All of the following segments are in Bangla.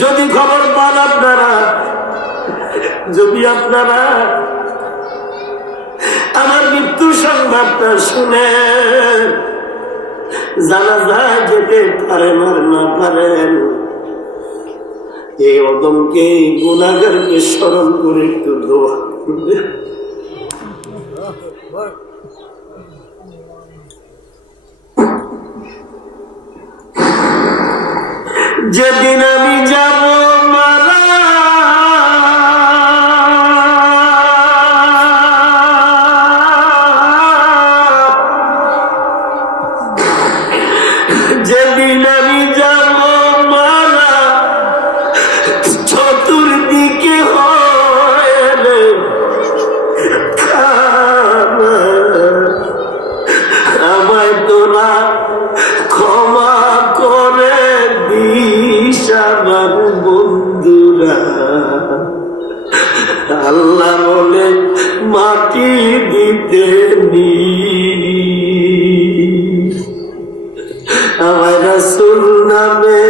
যদি খবর পান আপনারা, যদি আপনারা আমার মৃত্যু সংবাদটা শুনে জানাজায় যেতে পারেন আর না পারেন, এই অদমকে গুনাহগারকে স্মরণ করে একটু দোয়া করবে। যেদিন আমি যাব মারা, যেদিন আমি যাব মারা, চতুর্দিকে হয়ে আমায় তোরা ক্ষমা করে দিস আমার বন্ধুরা। আল্লাহ বলে মাটি দিতে নি, আমায় রাসূল নামে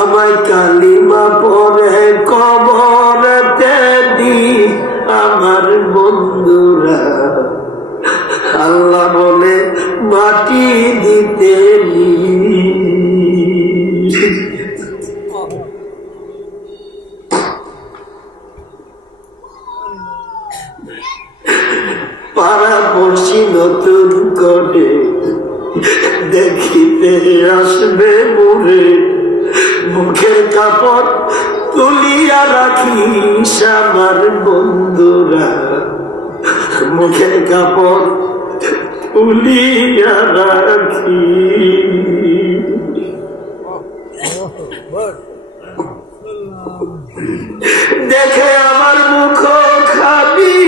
আমায় কালিমা পড়ে কবরেতে দি আমার বন্ধুরা। আল্লাহ বলে মাটি দিতে নি। পাড়া পড়শি নতুন করে দেখিতে আসবে মোরে, মুখের কাপড় তুলিয়া রাখিস আমার বন্ধুরা। মুখের কাপড় তুলিয়া রাখি, দেখে আমার মুখ খাবি,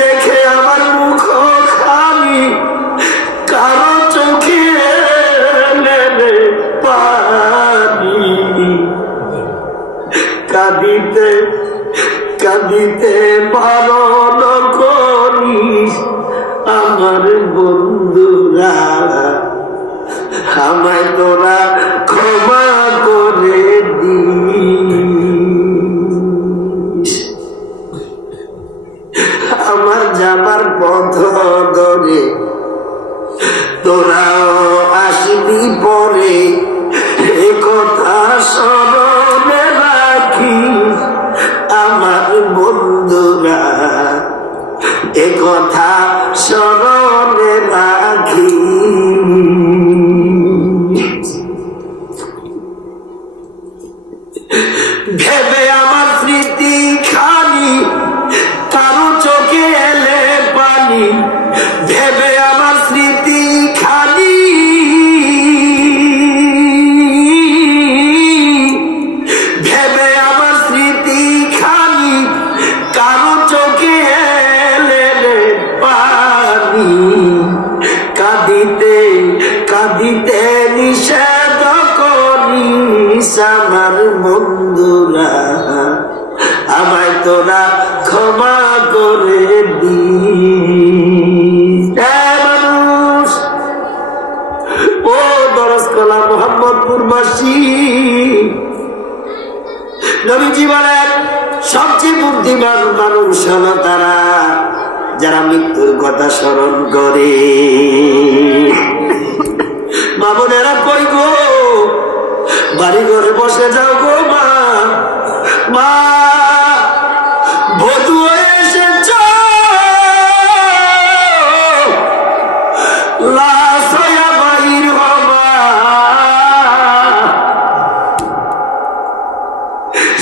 দেখে আমার মুখ খাবি, কারো চোখে নেবে পানি। কাঁদিতে কাঁদিতে বারণ করিস আমার বন্ধুরা। আমায় তোরা ক্ষমা করে দিস। আমার যাবার পথ ধরে তোরাও আসবি পরে, এ কথা স্মরণে রাখিস আমার বন্ধুরা। এ কথা স্মরণে রাখি। ভেবে আমার স্মৃতি খানি, কারো চোখে এলে পানি। ভেবে আমার স্মৃতি খানি, ভেবে আমার স্মৃতি খানি, কারো চোখে এলে পানি। কাঁদিতে কাঁদিতে নিষেধ করিস আমার বন্ধুরা। আমায় তোরা ক্ষমা করে দিস। মানুষ ও দরজকলা মোহাম্মদপুরবাসী, নবীজি বলেন সবচেয়ে বুদ্ধিমান মানুষ হলো তারা যারা মৃত্যুর কথা স্মরণ করে। মা বোনেরা কই গো, বাড়ি ঘরে বসে যাও গো মা। মা বধূ হয়ে এসেছ, লাশ হইয়া বাহির হবা।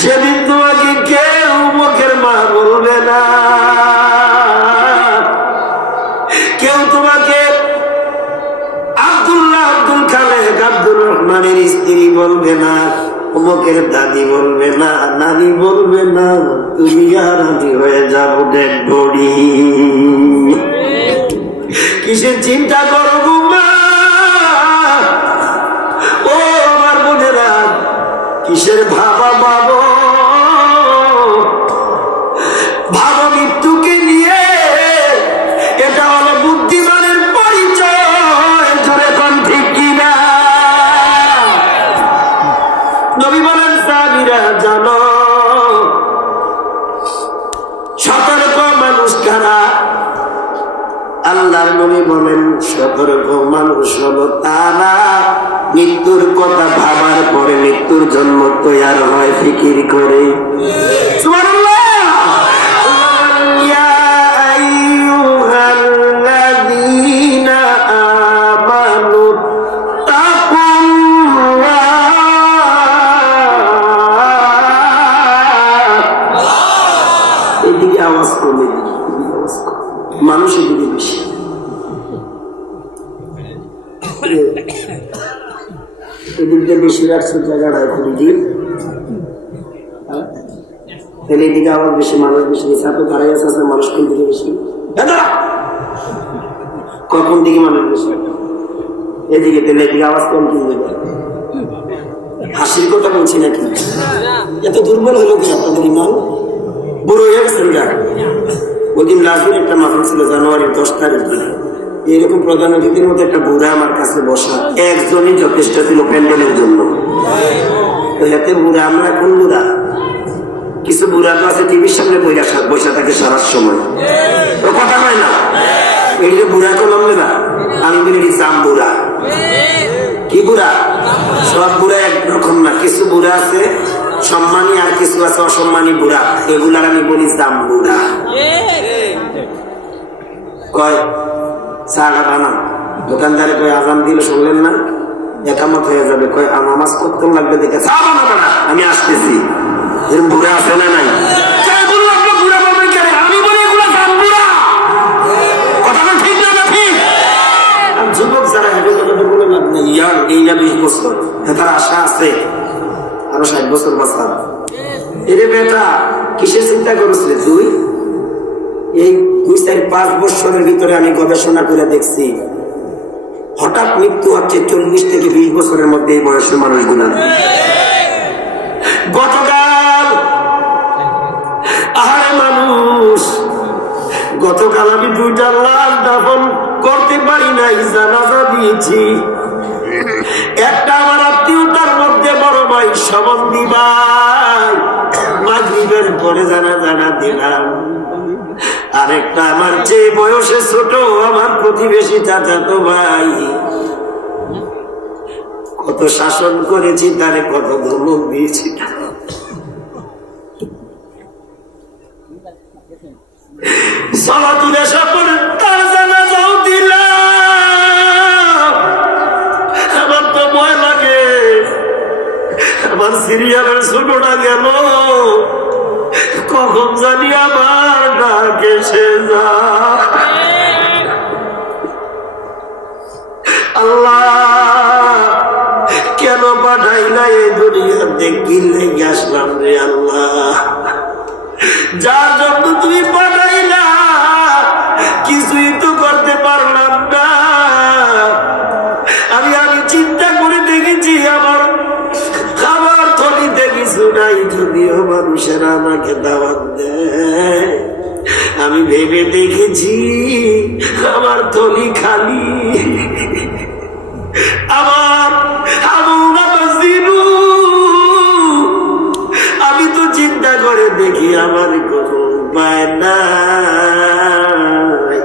সেদিন তোমাকে কেউ মুখের মা বলবে না, কেউ তোমাকে আব্দুল্লাহ আব্দুল খালেক আব্দুর রহমানের স্ত্রী বলবে না, অমুকের দাদি বলবে না, নানি বলবে না। তুমি আর আমি হয়ে যাবো ডেড বডি। কিসের চিন্তা করো গো মা? ও আমার বোনেরা, কিসের ভাবা ভাবো? ভাবো মৃত্যুকে নিয়ে। এটা হলো বুদ্ধিমানের পরিচয়। জোরে কোন ঠিক কিনা? যত রকম মানুষ হলো তারা মৃত্যুর কথা ভাবার পরে মৃত্যুর জন্য তৈয়ার হয় ফিকির করে। সুবহানাল্লাহ। এদিকে আওয়াজ কমে, মানুষের দিকে বেশি। এদিকে বেশি রাখছে জায়গাটায় খুবই, তাহলে এদিকে আওয়াজ বেশি, মানুষ বেশি। আপনি দাঁড়াই আছে মানুষ কোন দিকে বেশি? কখন দিকে মানুষ বেশি? এদিকে, তাহলে এদিকে আওয়াজ কম কিনবে। হাসির কথা বলছি নাকি? এত দুর্বল হলো কি আপনাদের ইমান? বুড়ো হয়ে গেছেন গা। ওইদিন লাস্টের একটা মাহফিল ছিল জানুয়ারির 10 তারিখ দিনে, এরকম প্রধান অতিথির মধ্যে একটা বুড়া আমার কাছে বসা, একজনই যথেষ্ট ছিল প্যান্ডেলের জন্য। এতে বুড়া, আমরা কোন বুড়া? কিছু বুড়া তো আছে টিভির সামনে বসে থাকে সারার সময়, তো কথা হয় না। এই যে বুড়া করলাম না, আমি বলি জাম বুড়া। কি বুড়া? সব বুড়া একরকম না, কিছু বুড়া আছে সম্মানী আর কিছু আছে অসম্মানী বুড়া, এগুলার আমি বলি জাম বুড়া। কয় চাটা বানান, দোকানদারে কয় আজান দিলে শুনলেন না, একামত হয়ে যাবে। কয় নামাজ কতক্ষণ লাগবে দেখে চা বানাবো না, আমি আসতেছি। এরকম বুড়া আছে না নাই? যুবক যারা হেঁটে কথাটা বলে লাভ নেই, ইয়ার এই না 20 বছর, তার আশা আছে আরো 60 বছর বাঁচার। এরে বেটা কিসের চিন্তা করেছিলে তুই? এই 2-4-5 বছরের ভিতরে আমি গবেষণা করে দেখছি, হঠাৎ মৃত্যু হচ্ছে 40 থেকে 20 বছরের মধ্যে এই বয়সের মানুষগুলা। গতকাল আহারে মানুষ, গতকাল আমি 2টা লাশ দাফন করতে পারি নাই, জানাজা দিয়েছি। একটা আমার আত্মীয়তার মধ্যে বড় ভাই সম্বন্ধী ভাই, মাগরিবের পরে জানাজা দিলাম। আরেকটা আমার যে বয়সে ছোট আমার প্রতিবেশী চাচাতো ভাই, কত শাসন করেছি তারে, কত ধমক দিয়েছি। সলাতুল এশা পরে তার জানাজাও দিলাম। আমার তো ভয় লাগে, আমার সিরিয়ালের ছোটটা গেল, কখন জানি আমার ডাক এসে যা। আল্লাহ কেন পাঠাইলা এই দুনিয়াতে, কি লেগে আসলাম রে আল্লাহ? যার জন্য তুমি পাঠাইলা কিছুই তো করতে পারলাম না। আমি চিন্তা করে দেখেছি আমার খাবার থলিতে কিছু নাই, যদিও মানুষেরা আমাকে দাওয়াত দেয়। আমি ভেবে দেখেছি আমার থলি খালি। আমি তো চিন্তা করে দেখি আমার কোনো উপায় নাই,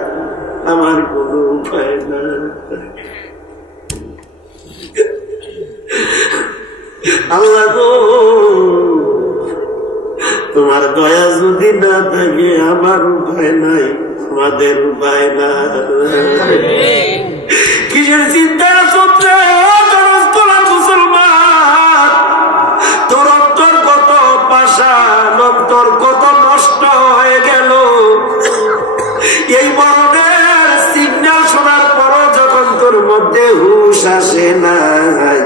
আমার কোনো উপায় নাই। আল্লাহ গো, তোমার দয়া যদি না থাকে আমার উপায় নাই, আমাদের উপায় নাই। কিসের চিন্তা সূত্রে মুসলমান, তোর অন্তর কত পাষাণ, অন্তর কত নষ্ট হয়ে গেল। এই মরণের সিগন্যাল শোনার পরও যখন তোর মধ্যে হুঁশ আসে নাই,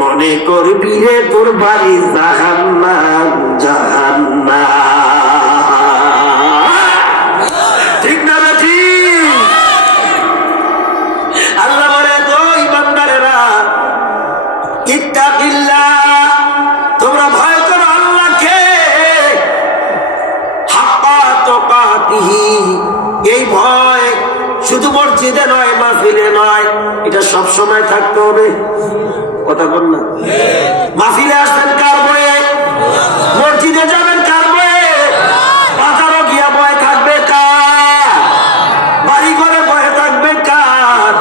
মনে করবি রে তোর বাড়ি জাহান্নাম, জাহান্নাম। ঠিক না বেঠি? আল্লাহ বলে তো ইমানদারেরা, ইত্তাকিল্লাহ, তোমরা ভয় করো আল্লাহকে, হাক্কা তুকাতিহি। এই ভয় শুধু মসজিদে নয়, মাহফিলে নয়, এটা সব সময় থাকতে হবে। কথা বল না? মাহফিলে আসবেন কার ভয়ে? মসজিদে যাবেন কার ভয়ে? বাজারও গিয়া ভয় থাকবে কার? বাড়ি ঘরে ভয় থাকবে কার?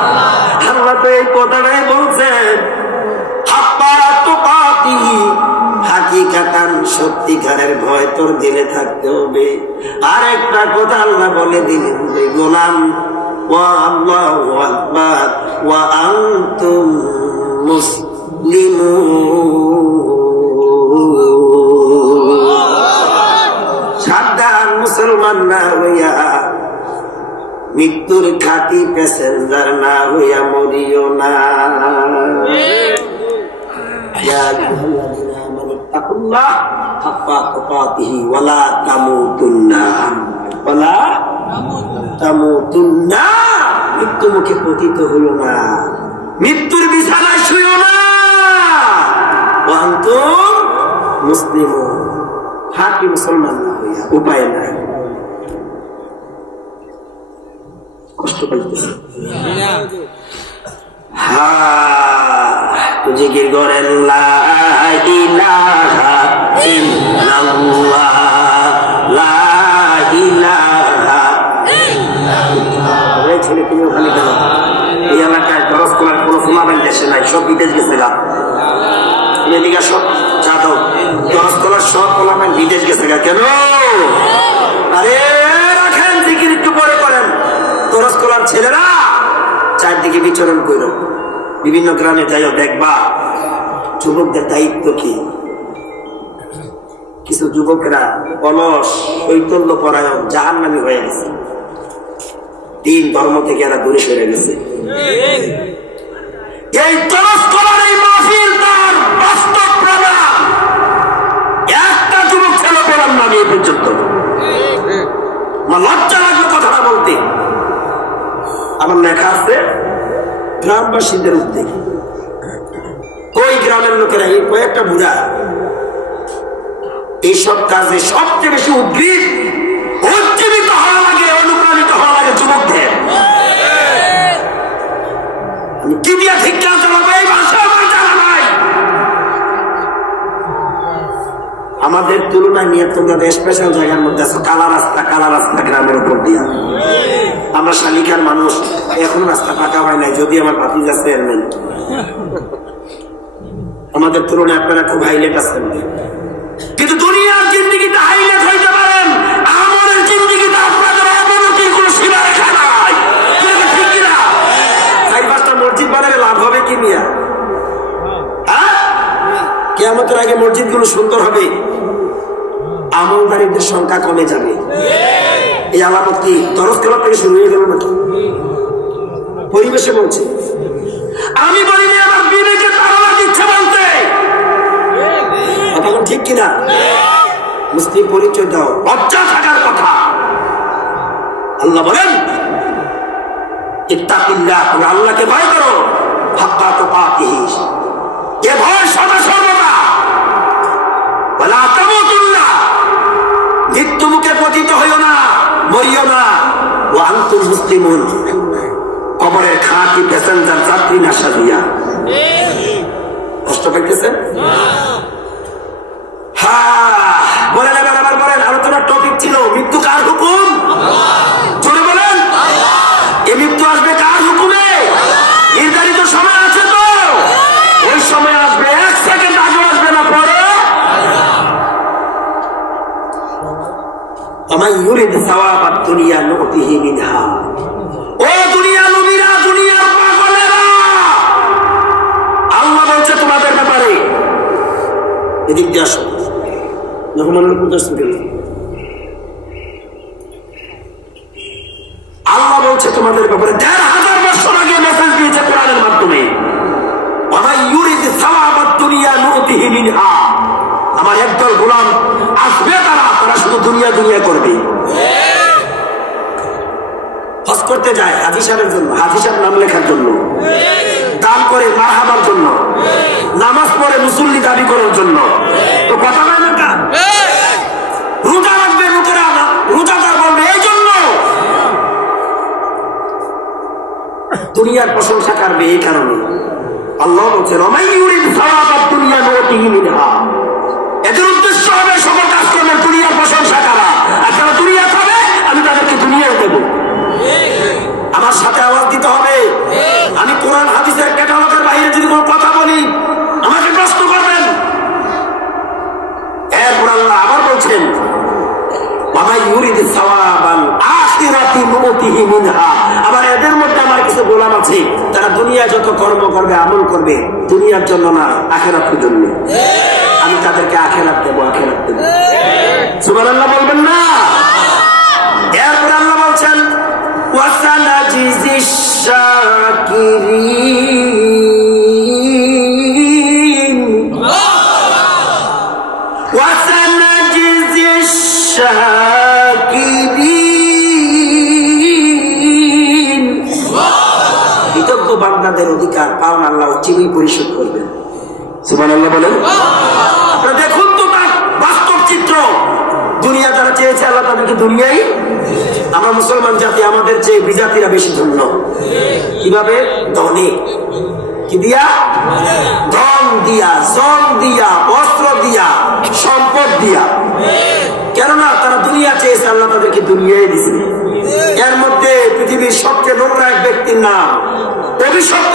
বিচারের ভয় তোর দিলে থাকতে হবে। আর একটা কথা আল্লাহ বলে দিলেন যে গোলাম ওয়া আল্লাহু আকবার ওয়া আনতুম মুসলিমুন। সাবধান মুসলমান না হইয়া, মৃত্যুর খাতি প্যাসেঞ্জার না হইয়া মরিও না। মৃত্যু মুখে পতিত হইও না, মৃত্যুর বিছানায় শুইও না। মুসলিম খাঁটি মুসলমান না হইয়া উপায় নাই। কষ্ট পাইতেছে জিকির করেন লা ইলাহা ইল্লাল্লাহ লা ইলাহা ইল্লাল্লাহ। ছেলে তুমি ওখানে কেন? এই এলাকায় দরজ করার কোনো ফুলাবেন দেশে নাই, সব বিদেশ গেছে গা। এদিকে সব যাদব দরজ করার সব ফুলাবেন বিদেশ গেছে গা। কেন? আরে রাখেন, জিকির একটু পরে করেন। দরজ করার ছেলেরা চারদিকে বিচরণ করো, বিভিন্ন গ্রামে যাইও, দেখবা যুবকদের দায়িত্ব কি। কিছু যুবকরা অলস, চৈতন্য পরায়ণ, জাহান্নামী হয়ে গেছে, দিন ধর্ম থেকে এরা দূরে সরে গেছে। এই তরস করার এই মাহফিল তার বাস্তব প্রমাণ। একটা যুবক ছেলে পেলাম না আমি এই পর্যন্ত। আমার লজ্জা লাগলো কথাটা বলতে। আমার লেখা আছে গ্রামবাসীদের উদ্যোগে। ওই গ্রামের লোকেরা এই কয়েকটা বুড়া এইসব কাজে সবচেয়ে বেশি উজ্জীবিত হওয়া লাগে, অনুপ্রাণিত হওয়া লাগে যুবকদের। কি দিয়া ঠিক কাজ চালাবো এই ভাষা আমার জানা নাই। আমাদের তুলনায় নিয়ে তোমরা স্পেশাল জায়গার মধ্যে আছো। কালা রাস্তা গ্রামের উপর দিয়া। আমরা শালিকার মানুষ, এখন রাস্তা পাকা হয় নাই, যদি আমার ভাতিজা চেয়ারম্যান। আমাদের তুলনায় আপনারা খুব হাইলাইট আছেন, কিন্তু দুনিয়ার জিন্দেগিতে হাইলাইট হইতে পারেন, আমাদের জিন্দেগিতে আপনাদের অবনতির কোন সীমা রেখা নাই। ঠিক কিনা? 4-5টা মসজিদ বানালে লাভ হবে কি মিয়া? কিয়ামতের আগে মসজিদ গুলো সুন্দর হবে, আমলদারীদের সংখ্যা কমে যাবে। এই আলামত কি দরজ করার থেকে শুরু হয়ে গেল নাকি? পরিবেশে বলছে, আমি বলিনি আমার বিবেকে তারা দিচ্ছে বলতে। এখন ঠিক কিনা? মুসলিম পরিচয় দাও, লজ্জা থাকার কথা। আল্লাহ বলেন ইত্তাকিল্লাহ, তুমি আল্লাহকে ভয় করো, হাক্কা তুকাতিহি, এ ভয় সদা সর্বদা। ওয়ালা তামুতুন্না, মৃত্যু মুখে পতিত হইও না, মরিও না। ওয়া আনতুম মুসলিমুন, কবরের খাঁটি প্যাসেঞ্জার যাত্রী না সাজিয়া। কষ্ট পাইতেছেন? বলেন এবার, আবার বলেন। আলোচনার টপিক ছিল মৃত্যু কার হুকুম? জোরে বলেন। এই মৃত্যু আসবে কার হুকুমে? নির্ধারিত সময় আছে তো, ওই সময় আসবে, 1 সেকেন্ড আগে আসবে না পরে। আল্লাহ বলছে তোমাদের ব্যাপারে, এদিক দিয়ে আসো। আল্লাহ বলছে তোমাদের ব্যাপারে 1000 বছর আগে মেসেজ দিয়েছে কোরআনের মাধ্যমে। আমার একদল গোলাম আসবে, তারা শুধু দুনিয়া করবে। হজ করতে যায় হাজী সাহেবের জন্য, হাজী সাহেব নাম লেখার জন্য, দান করে মারহাবার জন্য, নামাজ পড়ে মুসল্লি দাবি করার জন্য। তো কথা হয় না? রোজা রাখবে লোকেরা, রোজাদার বলবে এই জন্য। দুনিয়ার প্রশংসা করবে এই কারণে। আল্লাহ বলছেন এদের উদ্দেশ্য হবে সকল কাজকর্মের দুনিয়ার প্রশংসা করা, আর যারা দুনিয়া খাবে আমি তাদেরকে দুনিয়ায় দেবো। আমার সাথে আওয়াজ দিতে হবে। আমি কোরআন হাদিসের ক্যাটালগের বাইরে যদি কোনো কথা বলি আমাকে প্রশ্ন করবেন। এরপর আল্লাহ আবার দুনিয়া যত কর্ম করবে আমল করবে দুনিয়ার জন্য না, আখিরাতের জন্য। আমি তাদেরকে আখিরাত দেব, আখিরাত দেব। সুবহানাল্লাহ বলবেন না? এরপর আল্লাহ বলছেন ওয়াসানাজিজিশ শাকিরিন, ওয়াসানাজিজিশ শাকিরিন। কৃতজ্ঞ বান্দাদের অধিকার পাওনা আল্লাহ চিনি পরিশোধ করবেন। সুবহানাল্লাহ বলেন। আপনারা দেখুন তো তার বাস্তব চিত্র। দুনিয়া যারা চেয়েছে আল্লাহ তাদেরকে দুনিয়াই। আমরা মুসলমান জাতি আমাদের চেয়ে বিজাতিরা বেশি ধন্য। কিভাবে? ধনে কি দিয়া? ধন দিয়া, জন দিয়া, অস্ত্র দিয়া, সম্পদ দিয়া। কেননা তারা দুনিয়া চেয়েছে, আল্লাহ তাদেরকে দুনিয়ায় দিছে। এর মধ্যে পৃথিবীর সবচেয়ে নোংরা এক ব্যক্তির নাম, অভিশপ্ত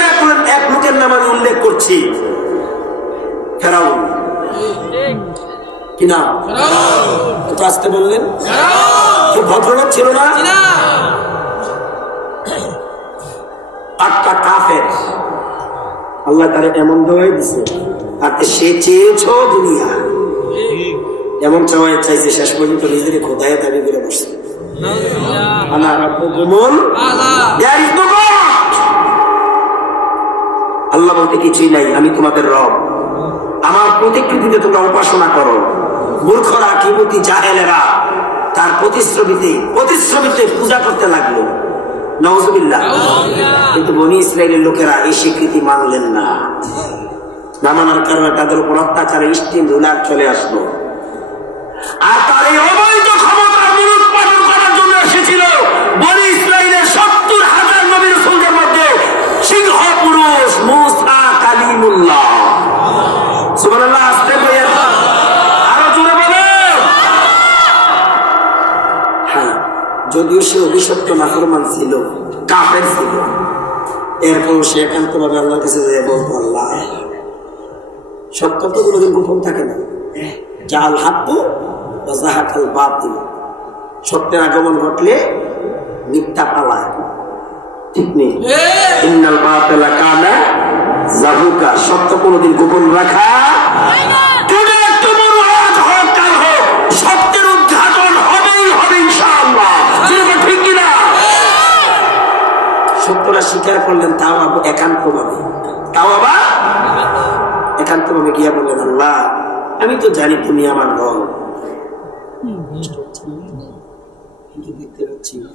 এক লোকের নাম আমি উল্লেখ করছি, ফেরাউন। কি নাম? তো আসতে বললেন, খুব ভদ্রলোক ছিল না? আটটা কাফের আল্লাহ তারে এমন দোয়াই দিছে, আর সে চেয়েছ দুনিয়া, এমন চাওয়াই চাইছে, শেষ পর্যন্ত নিজের খোদায় দাবি করে বসছে। আল্লাহ বলতে কিছুই নাই, আমি তোমাদের রব, আমার প্রতিকৃতিতে তোমরা উপাসনা করো। মূর্খরা, কিবতী, জাহেলেরা তার প্রতিশ্রুতিতে পূজা করতে লাগলো। নাউজুবিল্লাহ। কিন্তু বনি ইসরায়েলের লোকেরা এই স্বীকৃতি মানলেন না। না মানার কারণে তাদের উপর অত্যাচারে স্টিম রুলার চলে আসলো। আর তার এই অবৈধ ক্ষমতার মূলোৎপাটন করার জন্য এসেছিল বনি ইসরায়েলের ৭০,০০০ নবী রাসূলদের মধ্যে সিংহ পুরুষ মুসা কালিমুল্লাহ। সুবহানাল্লাহ। আসতে বলেন, আরো জোরে বলেন। হ্যাঁ, যদিও সে অভিশপ্ত নাফরমান ছিল, কাফের ছিল, এরপর সে একান্ত ভাবে আল্লাহর কাছে বলতো, আল্লাহ, সত্য তো কোনোদিন গোপন থাকে না। জাল হাক্কু ওয়া যাহাকাল বাতিল, সত্যের আগমন ঘটলে মিথ্যা পালায়, ঠিক নেই। ইন্নাল বাতিলা কানা যাহুকা, সত্য কোনোদিন গোপন রাখা সত্যের উদ্ঘাটন হবেই হবে ইনশাআল্লাহ। ঠিক কিনা? সত্যটা স্বীকার করলেন, তাও আবার একান্তভাবে, একান্তভাবে গিয়া বললেন, আল্লাহ, আমি তো জানি তুমি আমার রব, কিন্তু দেখতে পাচ্ছি না,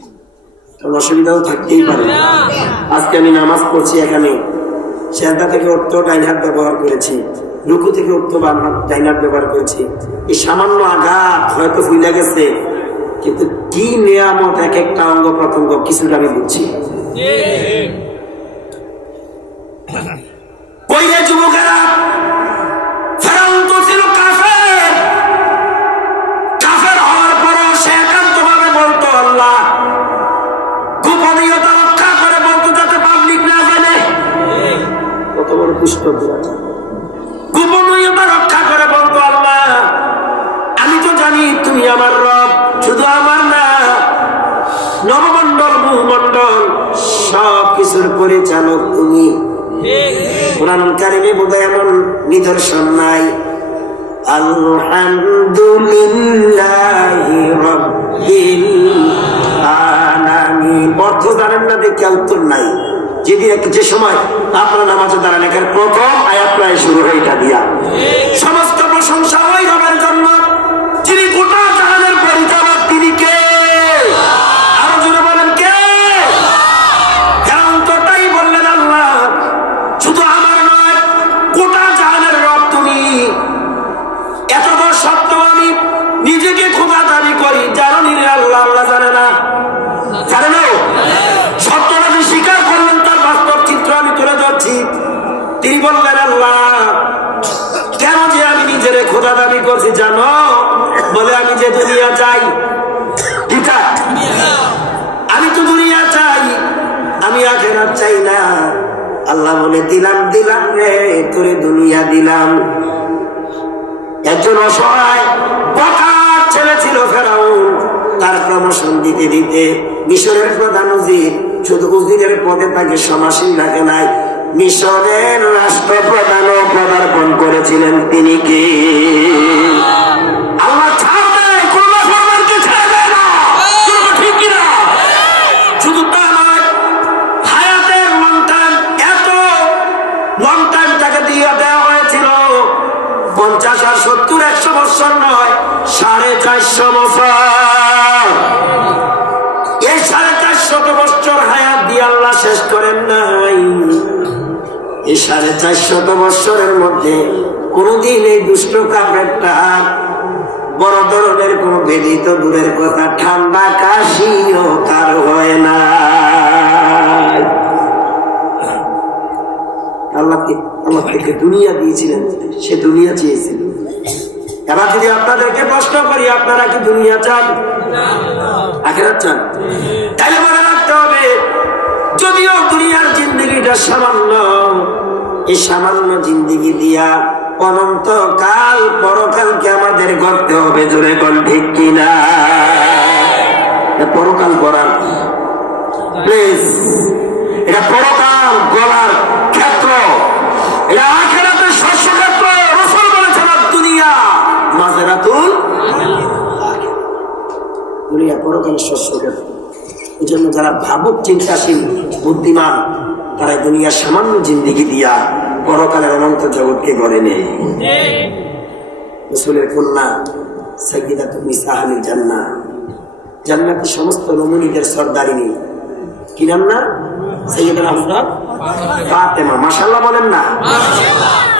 কারণ অসুবিধাও থাকতেই পারে। আজকে আমি নামাজ পড়ছি, এখানে সেজদা থেকে উঠতেও ডাইন হাত ব্যবহার করেছি, রুকু থেকে উঠতেও বাম হাত ডাইন হাত ব্যবহার করেছি। এই সামান্য আঘাত হয়তো ফুলে গেছে, কিন্তু কি নিয়ামত এক একটা অঙ্গ প্রত্যঙ্গ কিছুটা আমি বুঝছি। যুবকেরা, ফেরাউন তো ছিল কাফের, কাফের হওয়ার পরও সে একান্তভাবে বলতো, আল্লাহ, গোপনীয়তা রক্ষা করে বলতো যাতে পাবলিক না জানে। কত বড় দুষ্ট, গোপনীয়তা রক্ষা করে বলতো, আল্লাহ, আমি তো জানি তুমি আমার রব, শুধু আমার না, নবমণ্ডল ভূমণ্ডল সব কিছুর পরিচালক তুমি। কোরআন কারিমে বোধহয় এমন নিদর্শন নাই। আলহামদুলিল্লাহি রাব্বিল আলামিন অর্থ জানেন না দেখে উত্তর নাই। যে সময় আপনারা নামাজে দাঁড়ান, এখানে প্রথম আয়াত প্রায় শুরু হয় এটা দিয়া। সমস্ত প্রশংসা ওই রবের জন্য যিনি গোটা জাহানের পরিচালক। তিনি কে? আরো জোরে বলেন, কে? তাই বললেন, আল্লাহ, শুধু আমার নয়, গোটা জাহানের রব তুমি। এত বড় সত্য আমি নিজেকে খোদা দাবি করি, জানো নি আল্লাহ? আল্লাহ জানে না? জানে না? সত্যটা আমি স্বীকার করলেন, তার বাস্তব চিত্র আমি তুলে ধরছি। তিনি বললেন, আল্লাহ, কেন যে আমি নিজের খোদা দাবি করছি জানো? বলে, আমি যে দুনিয়া চাই, ঠিক আছে, আমি তো দুনিয়া চাই, আমি আখিরাত চাই না। আল্লাহ বলে, দিলাম রে, তোরে দুনিয়া দিলাম। একজন অসহায় বকার ছেলে ছিল ফেরাউন, তার প্রমোশন দিতে দিতে মিশরের প্রধান উজির শুধু উজিরের পদে তাকে সমাসীন রাখে নাই, মিশরের রাষ্ট্রপ্রধানও পদার্পণ করেছিলেন। তিনি কি? আল্লাহ ছাড় দেয়, কোন মুসলমানকে ছেড়ে দেয় না, ঠিক কিনা? শুধু তা নয়, হায়াতের এত লং টাইম তাকে দিয়ে দেওয়া হয়েছিল। 50 আর 70 100 বছর নয়, 450 বছর। এই 450 বছর হায়াত দিয়ে আল্লাহ শেষ করেন নাই। এই 450 বছরের মধ্যে কোনদিন এই দুষ্ট কাফেরটা বড় ধরনের কোন ব্যাধি তো দূরের কথা, ঠান্ডা কাশিও তার হয় না। আল্লাহ থেকে দুনিয়া দিয়েছিলেন, সে দুনিয়া চেয়েছিল। এবার যদি আপনাদেরকে প্রশ্ন করি, আপনারা কি দুনিয়া চান? আখিরাত চান? তাহলে মনে রাখতে হবে, যদিও দুনিয়ার জিন্দগিটা সামান্য, এই সামান্য জিন্দগি দিয়া অনন্তকাল পরকালকে আমাদের গড়তে হবে। জোরে বল ঠিক কিনা? পরকাল গড়ার প্লিজ, এটা পরকাল গড়ার ক্ষেত্র, এটা আখিরাতের শস্য ক্ষেত্র। রাসূল বলেছেন দুনিয়া মাজরাতুল আখিরাহ, দুনিয়া পরকালের শস্য ক্ষেত্র। এই জন্য যারা ভাবুক, চিন্তাশীল, বুদ্ধিমান, তারা দুনিয়ার সামান্য জিন্দিগি দিয়া পরকালের অনন্ত জগৎকে গড়ে নেয়। রাসূলের কন্যা সাইয়্যিদাতুন নিসা আহলিল জান্নাহ, জান্নাতের সমস্ত রমণীদের সর্দারিনী, কি নাম না? সাইয়্যিদাতুন হযরত ফাতেমা। মাশাআল্লাহ বলেন না?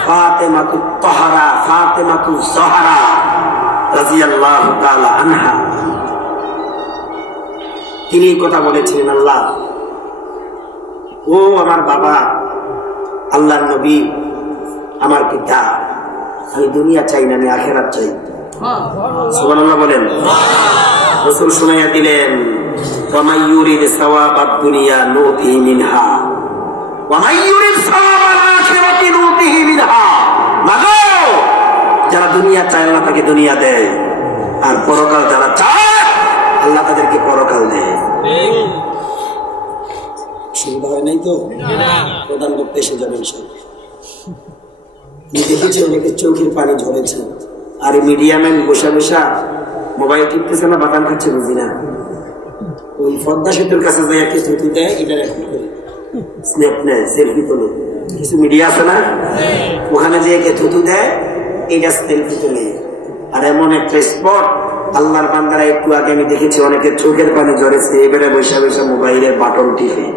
ফাতেমাতুত তাহরা, ফাতেমাতুজ জাহরা রাদিয়াল্লাহু তাআলা আনহা। তিনি কথা বলেছিলেন, আল্লাহ, ও আমার বাবা, আল্লাহর নবী, আমার পিতা, আমি দুনিয়া চাই না, আমি আখিরাত চাই। সুবহানাল্লাহ বলেন। রাসূল শুনাইয়া দিলেন, ওয়ামাই ইউরিদ সাওয়াবাদ দুনিয়া নুতিহি মিনহা ওয়ামাই ইউরিদ সাওয়াবাল আখিরাতি নুতিহি মিনহা। মাগো, যারা দুনিয়া চায় আল্লাহ তাকে দুনিয়া দেয়, আর পরকাল যারা চায় আল্লাহ তাদেরকে পরকাল দেয়। সুবিধা হয় নাই তো? প্রধান বক্তা এসে যাবেন সব। দেখেছি অনেকে চোখের পানি ঝরেছে, আর মিডিয়াম্যান বসা বসা মোবাইল টিপতেছে না, বাদাম খাচ্ছে, বুঝি না। ওই পদ্মা সেতুর কাছে যাই কিছু দেয়, এটা রেকর্ড করে স্ন্যাপ নেয়, সেলফি তোলে। কিছু মিডিয়া আছে না, ওখানে যে একে থুতু দেয়, এটা সেলফি তোলে। আর এমন একটা স্পট, আল্লাহর বান্দারা একটু আগে আমি দেখেছি অনেকে চোখের পানি ঝরেছে, এবারে বৈশা বৈশা মোবাইলের বাটন টিপে।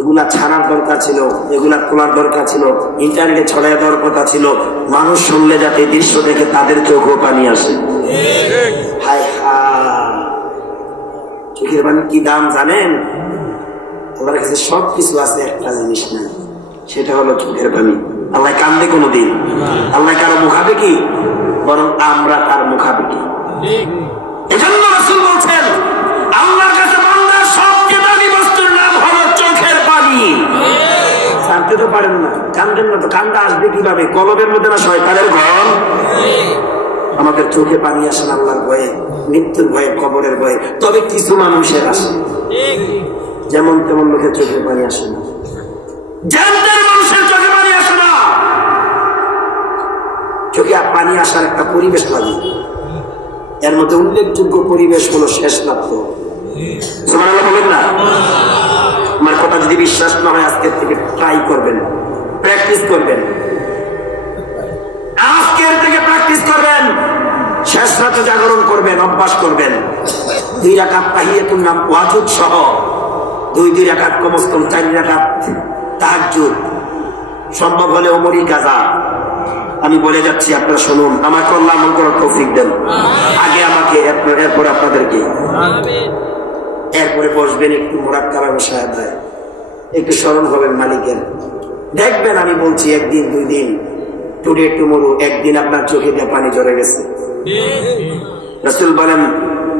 এগুলা ছাড়ার দরকার ছিল, এগুলা খোলার দরকার ছিল, ইন্টারনেটে ছড়াইয়া দেওয়ার কথা ছিল। মানুষ শুনলে যাতে দৃশ্য দেখে তাদের চোখও পানি আসে। হায় হায়, চোখের পানি কি দাম জানেন? আল্লাহর কাছে সবকিছু আছে, একটা জিনিস না, সেটা হলো চোখের পানি। আল্লাহ কান্দে কোনদিন? আল্লাহ কারো মুখাপেক্ষি? বরং আমরা তার মুখাপেক্ষি। এজন্য রাসূল বলছেন, আল্লাহর কাছে বান্দার সবচেয়ে দামি বস্তুর নাম হলো চোখের পানি। জানতে তো পারেন না, কান্দেন না তো, কান্দা আসবে কিভাবে? কলবের মধ্যে না শয়তানের ঘর? আমাদের চোখে পানি আসে না আল্লাহর ভয়ে, মৃত্যুর ভয়ে, কবরের ভয়ে। তবে কিছু মানুষের আসে, যেমন তেমন লোকের চোখে পানি আসে না, জানতের মানুষের চোখে পানি আসে না। চোখে পানি আসার একটা পরিবেশ লাগে, এর মধ্যে উল্লেখযোগ্য পরিবেশ হলো শেষ রাত্র। সুবহানাল্লাহ বলেন না? আমার কথা যদি বিশ্বাস না হয়, আজকের থেকে ট্রাই করবেন, প্র্যাকটিস করবেন, আজকের থেকে প্র্যাকটিস করবেন। শেষ রাতে জাগরণ করবেন, অভ্যাস করবেন। 2 রাকাত তাহিয়াতুন নাম ওয়াজুদ সহ 2 রাকাত, কমস কম 4 রাকাত তাহাজ্জুদ, সম্ভব হলে ওমরি গাজা। আমি বলে যাচ্ছি, আপনারা শুনুন, আমাকে আল্লাহ আমল করার তৌফিক দেন। আগে আমাকে, এরপর আপনাদেরকে। এরপরে বসবেন, একটু মুরাক্কাবা মুশাহাদায়, একটু স্মরণ হবেন মালিকের। দেখবেন আমি বলছি, 1 দিন 2 দিন, টুডে টুমরো, একদিন আপনার চোখে দিয়ে পানি ঝরে গেছে। রাসূল বলেন,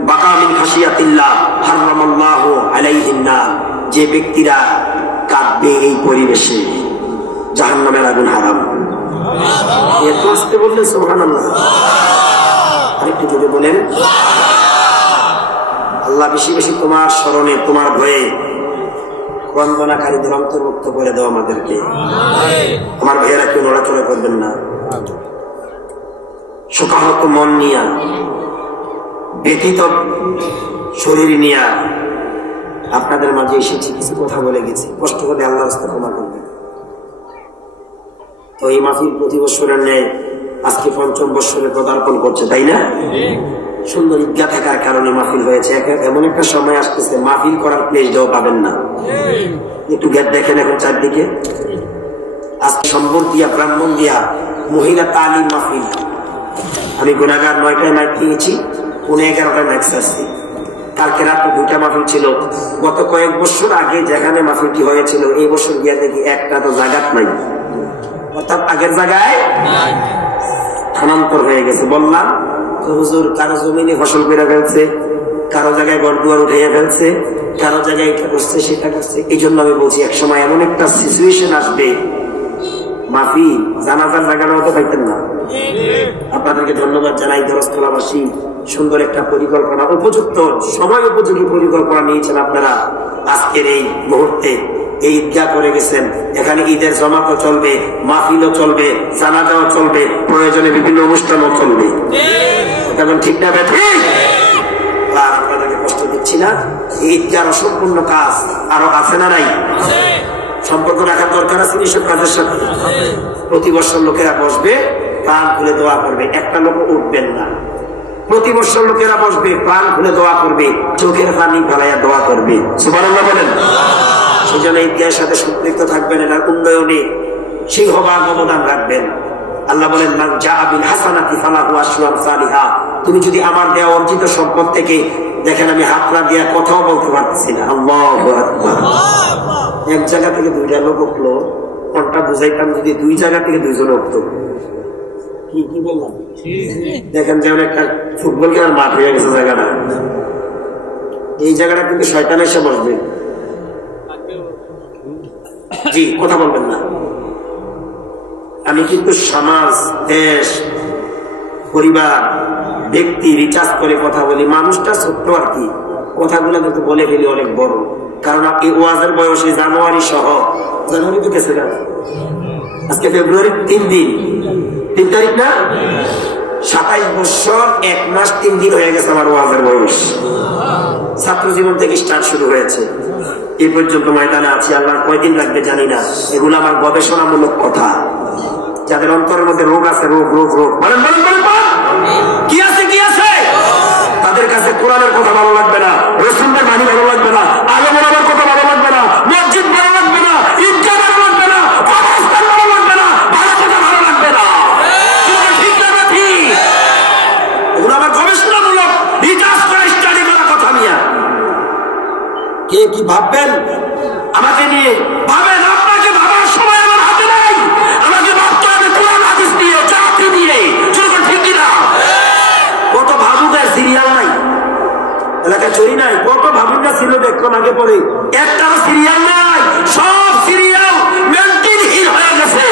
বাকা মিন খাশিয়াতিল্লাহ হারামাল্লাহু আলাইহিন নার। যে ব্যক্তিরা কাঁদবে এই পরিবেশে, জাহান্নামের আগুন হারাম। এত আসতে বললেন সুবহানাল্লাহ। আরেকটু যদি বলেন, আল্লাহ বেশি বেশি তোমার স্মরণে, তোমার ভয়ে বন্দনাকারীদের অন্তর্ভুক্ত করে দাও আমাদেরকে। আমার ভাইয়েরা কেউ নড়াচড়া করবেন না, শোকাহত মন নিয়া, ব্যথিত শরীর নিয়া আপনাদের মাঝে এসেছি, কিছু কথা বলে গেছি, কষ্ট হলে আল্লাহর রাস্তায় ক্ষমা করবেন। তো এই মাহফিল প্রতি বছরের ন্যায় আজকে ৫ম বৎসরে পদার্পণ করছে, তাই না? সুন্দর ঈদগাহ থাকার কারণে মাহফিল হয়েছে। এমন একটা সময় আসতেছে মাহফিল করার প্লেস দেওয়া পাবেন না। একটু গেট দেখেন এখন চারদিকে, আজকে সম্বর দিয়া ব্রাহ্মণ দিয়া মহিলা তালিম মাহফিল। আমি গুনাগার ৯টায় মাইক নিয়েছি, 11:30টায় মাইক আসছি। কালকে রাতে 2টা মাহফিল ছিল। গত কয়েক বছর আগে যেখানে মাহফিলটি হয়েছিল এই বছর গিয়া দেখি একটা তো জায়গাত নাই, অর্থাৎ আগের জায়গায় স্থানান্তর হয়ে গেছে। বললাম হুজুর কারো জমিনে ফসল করে ফেলছে, কারো জায়গায় ঘর দুয়ার উঠাইয়া ফেলছে, কারো জায়গায় এটা করছে সেটা করছে। এই জন্য আমি বলছি এক সময় এমন একটা সিচুয়েশন আসবে মাহফিল জানাজার জায়গাটা হতে পাইতেন না। আপনাদেরকে ধন্যবাদ জানাই। দরজতলাবাসী সুন্দর একটা পরিকল্পনা, উপযুক্ত সময় উপযোগী পরিকল্পনা নিয়েছেন আপনারা। আজকের এই মুহূর্তে এই ঈদগাহ করে গেছেন, এখানে ঈদের জমাতও চলবে, মাহফিলও চলবে, জানাজাও চলবে, প্রয়োজনে বিভিন্ন অনুষ্ঠানও চলবে। এখন ঠিক না ঠিক? আপনাদেরকে কষ্ট দিচ্ছি না। ঈদগাহ অসম্পূর্ণ কাজ আরো আছে না নাই? সম্পর্ক রাখার দরকার আছে এইসব কাজের সাথে। প্রতি বছর লোকেরা বসবে, প্রাণ খুলে দোয়া করবে, একটা লোক উঠবেন না। প্রতি বছর লোকেরা বসবে, প্রাণ খুলে দোয়া করবে, চোখের পানি ফেলাইয়া দোয়া করবে। সুবহানাল্লাহ বলেন। সেই জন্য ঈদগাহের সাথে সম্পৃক্ত থাকবেন, এটার উন্নয়নে সিংহভাগ অবদান রাখবেন। আল্লাহ বলেন মান জাআ বিল হাসানাতি ফালাহু আশরু আমসালিহা। তুমি যদি আমার দেওয়া অর্জিত সম্পদ থেকে, দেখেন আমি হাতরা দিয়া কথাও বলতে পারতেছি না, আল্লাহু আকবার, এক জায়গা থেকে 2টা লোক উঠলো, কোনটা বুঝাইতাম যদি 2 জায়গা থেকে 2 জন উঠতো। কি বললাম? দেখেন যেমন একটা ফুটবল খেলার মাঠ হয়ে গেছে জায়গাটা, এই জায়গাটা কিন্তু শয়তান এসে বসবে। জি, কথা বলবেন না। আমি কিন্তু সমাজ, দেশ, পরিবার, ব্যক্তি রিচার্জ করে কথা বলি। মানুষটা ছোট্ট আর কি, কথাগুলো কিন্তু বলে ফেলি অনেক বড়। কারণ এই ওয়াজের বয়সে জানুয়ারি সহ, জানুয়ারি তো গেছে না, আজকে ফেব্রুয়ারি 3 দিন, 3 তারিখ না, 27 বছর 1 মাস 3 দিন হয়ে গেছে আমার ওয়াজের বয়স। ছাত্র জীবন থেকে স্টার্ট শুরু হয়েছে, এই পর্যন্ত ময়দানে আছি। আল্লাহ কয়দিন লাগবে জানি না। এগুলো আমার গবেষণামূলক কথা। যাদের অন্তরের মধ্যে রোগ আছে, রোগ রোগ রোগ বলেন বলেন বলেন, কি আছে কি আছে, তাদের কাছে কোরআনের কথা ভালো লাগবে না, রাসূলের বাণী ভালো লাগবে না, আলেম ওলামার কথা ভালো লাগবে না, মসজিদ ভালো লাগবে না, ঈদগাহ ভালো লাগবে না, কবরস্থান ভালো লাগবে না, ভালো কথা ভালো লাগবে না। ঠিক না ঠিক? এগুলো আমার গবেষণামূলক রিসার্চ করে স্টাডি করা কথা। মিয়া কে কি ভাববেন আমাকে নিয়ে? ভাবেন, আপনাকে ভাবার সময় আমার হাতে নাই। আমাকে ভাবতে হবে কোরআন হাদিস নিয়ে, জাতি নিয়ে। ঠিক কিনা? কত ভাবুকের সিরিয়াল নাই এলাকায়, চুরি নাই, কত ভাবুকা ছিল দেখলাম আগে পরে, একটা সিরিয়াল নাই, সব সিরিয়াল মেন্টেনহীন হয়ে গেছে।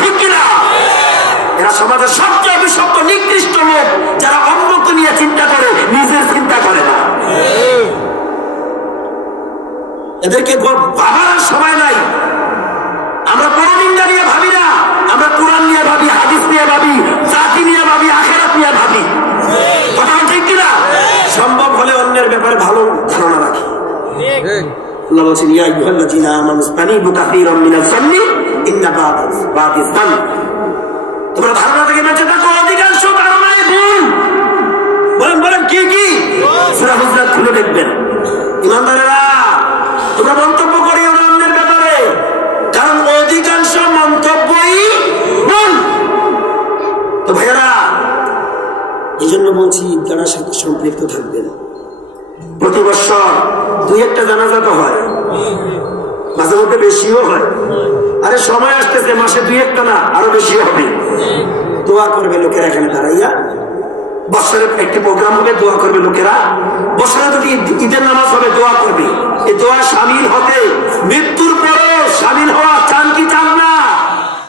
ঠিক কিনা? এরা সমাজের সবচেয়ে অভিশপ্ত নিকৃষ্ট লোক, যারা অন্যকে নিয়ে চিন্তা করে, নিজের চিন্তা করে না। এদেরকে ভাবার সময় নাই। আমরা পরনিন্দা নিয়ে ভাবি না, আমরা কোরআন নিয়ে ভাবি, হাদিস নিয়ে ভাবি, জাতি নিয়ে ভাবি, আখিরাত নিয়ে ভাবি। কথা ঠিক কিনা? সম্ভব হলে অন্যের ব্যাপারে ভালো ধারণা রাখি। আল্লাহ বলেছেন ইয়া আইয়ুহাল্লাযীনা আমানু ইসতানিবু কাসীরাম মিনাজ যান্নি ইন্না বা'দাজ যান্নি। তোমরা ধারণা থেকে বেঁচে থাকো, অধিকাংশ ধারণাই ভুল। বলেন বলেন কি কি? সূরা হুজরাত খুলে দেখবেন। ইমানদারেরা, তোমরা মন্তব্য করিও না অন্যের ব্যাপারে, কারণ অধিকাংশ মন্তব্যই ভুল। তো ভাইয়েরা, এই জন্য বলছি ঈদগাহের সাথে সম্পৃক্ত থাকবেন। প্রতি বছর 2-1টা জানাজা তো হয়, মাঝে মধ্যে বেশিও হয়। আরে সময় আসতেছে, মাসে 2-1টা না, আরো বেশি হবে। দোয়া করবে লোকেরা এখানে দাঁড়াইয়া, বছরে একটি প্রোগ্রাম হবে, দোয়া করবে লোকেরা।